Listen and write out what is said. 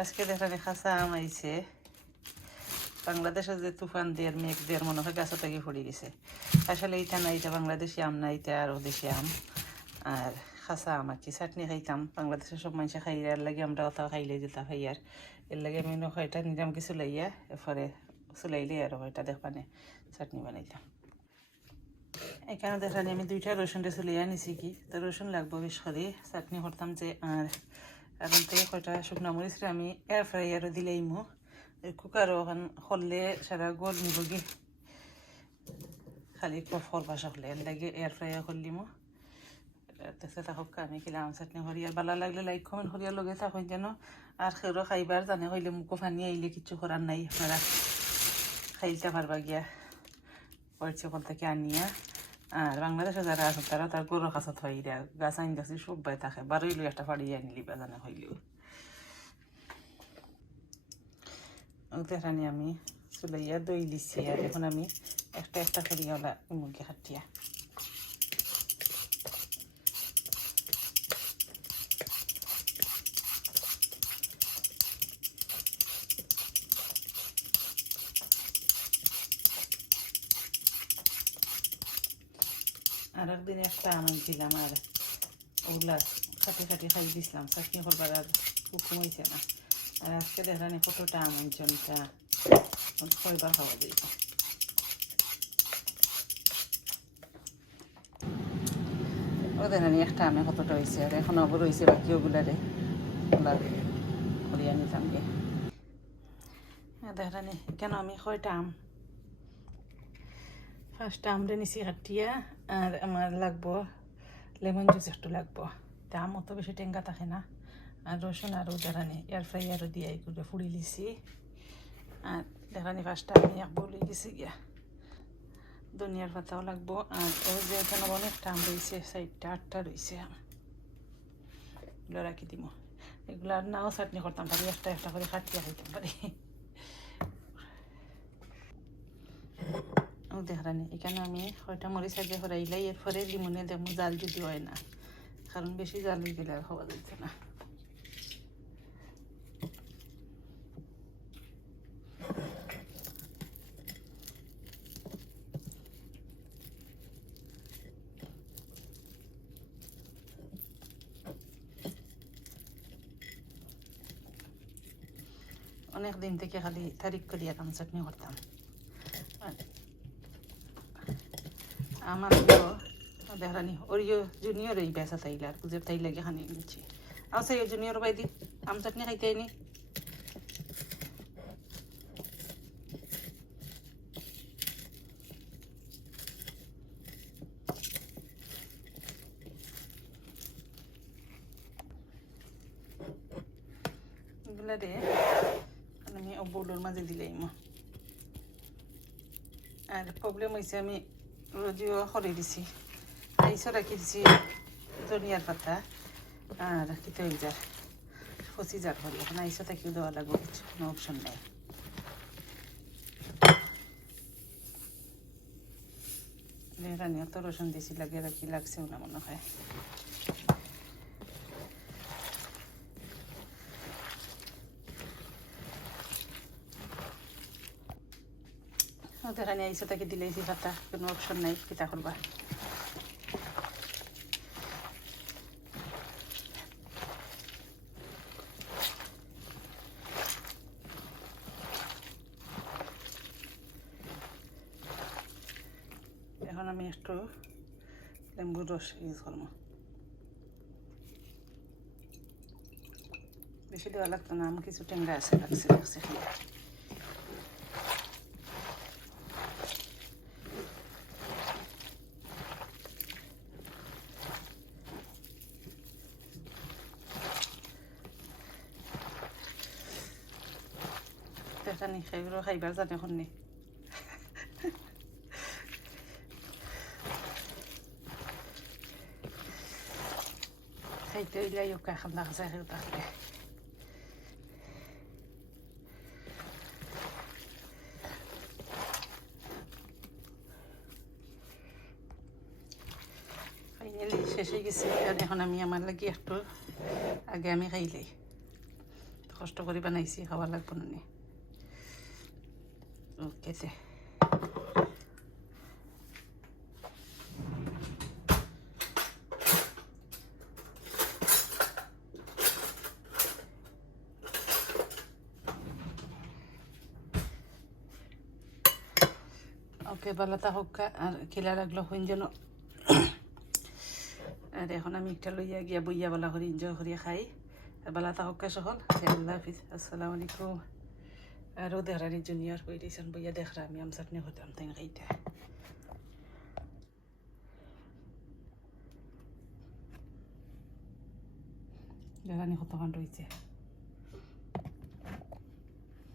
আজকে দেখা খাসা আম আইছে বাংলাদেশে যে তুফান দেড় মেঘ দেড় মনে হয় গাছে থেকে পড়ে গেছে। আসলে এইটা না এটা বাংলাদেশি আম না এটা আরও দেশি আম। আর খাসা আম আর কি, চাটনি খাইতাম। বাংলাদেশের সব মানুষে খাই আর লাগে আমরা অথাও খাইলে যেটা খাই আর। এর লাগে আমি হয়টা নিলাম কিছু লাইয়া এরপরে চুলাইলে আর হয়টা দেখবানে চাটনি বানাইতাম। এখানে দেখানি আমি দুইটা রসুনটা চুলিয়ে নিছি কি। তো রসুন লাগবো বেশ করে, চাটনি করতাম যে আর এখন থেকে কয়টা শুকনো মরিচ আমি এয়ার ফ্রাইয়ারও দিলেই মো কুকারও এখন হলে সারা গোল নিব গে। খালি ফল বাসা হলে, এর লাগে এয়ার ফ্রাইয়ার করলি মো তাতে থাকক আমি কিলাম চাটনি করি আর বালা লাগলে লাইক কমেন্ট করিয়া লগে থাকুন যেন। আর সেরো খাইবার জানে হইলে মুখো ফানি আইলে কিছু করার নাই আপনারা। খাইতে পারবা গিয়া। পরিচয় করতে আনিয়া। আর বাংলাদেশে যারা আছে তারা তার গরুর কাছে থই দেয় গাছ আইন গাছি সব বাই থাকে বারোইলো একটা ফাড়ি আনি লিবা জানে হইলেও দেখানি আমি চুলাইয়া দই দিচ্ছি আর এখন আমি একটা একটা করে ওলা মুরগি খাটিয়া আর একদিন একটা আম আনছিলাম আর ওগুলা খাটি খাটি খাই দিছিলাম। চাটনি করবার আর কমাইছে না। আর আজকে দেখানি কতটা আম আনছেন তা কয়বার খাওয়া যাইব ও দেখানি একটা আমে কতটা হয়েছে আর এখন আবার রয়েছে বাকি ওগুলারে। ওগুলা করিয়া নিতাম গে। দেখানি কেন আমি কয়টা আম? ফার্স্ট আমরে নিছি কাটিয়া আর আমার লাগবো লেমন জুস একটু লাগবো। তা আম অত বেশি টেঙ্গা থাকে না। আর রসুন আরও দেখানি এয়ার ফ্রাই আরও দিয়ে এগুলো ফুড়ি লিছি আর দেখানি ফার্স্টটা আমি এক বলে গেছি গিয়া। দুনিয়ার পাতাও লাগবো। আর ওই যে এখানে অনেকটা আম রয়েছে সাইডটা আটটা রয়েছে এগুলো রাখি দিব এগুলো আর নাও চাটনি করতাম পারি, একটা একটা করে কাটিয়া খাইতাম পারি ও দেখানি এখানে আমি মরিচ আগে হরাইলাই এরপরে লিমনে দেবো জাল যদি হয় না। কারণ বেশি জাল গেলে আর খাওয়া যাচ্ছে না। অনেক দিন থেকে খালি তারিখ করিয়া কাম চাটনি করতাম আর আমার প্রিয় দেখানি ওরিও জুনিয়র এই বেসা তাইলে আর পুজোর তাই লাগে খানি নিচ্ছি। আছে জুনিয়র বাইদি আম চাটনি খাইতে আইনি। রে আমি বউলোর মাঝে দিলেই মা আর প্রবলেম হয়েছে আমি রোজিও সরে দিছি আইসও রাখি দিছি ধনিয়ার পাতা আর কি হয়ে যার ফসি যার হল। এখন আইসও থাকিও দেওয়া লাগবে, কিছু কোনো অপশন নেই। রানিয়া তো রসুন দিছি, লাগে রাখি লাগছেও না মনে হয়। ওদের রানিয়া আইসও তাকে দিলেইছি পাতা কোনো অপশন নাই কিতা করবা এখন আমি একটু লেম্বুর রস ইউজ করব বেশি দেওয়া লাগতো না আমার কিছু টেঙ্গা আছে লাগছে লাগছে জানি খাইবার খাইবার জানে শুনি খাইতে হইলে ইউকা খান্দা খাসা খেয়ে থাকলে ফাইনালি শেষ হয়ে গেছে আর এখন আমি আমার লাগি একটু আগে আমি খাইলাই কষ্ট করে বানাইছি খাবার লাগবো না নি ওকে তে ওকে বেলাটা হোক আর খিলা লাগল হইন যেন আর এখন আমি একটা লইয়া গিয়া বইয়া বলা করে এনজয় করিয়া খাই আর বেলাটা হোক সহল আল্লাহ হাফিজ আসসালামু আলাইকুম আরও দেহরানি জুনিয়র কই দিয়েছেন বইয়া দেখরা আমি আম নিয়ে হতাম তাই খাইতে দেহরানি কতক্ষণ রয়েছে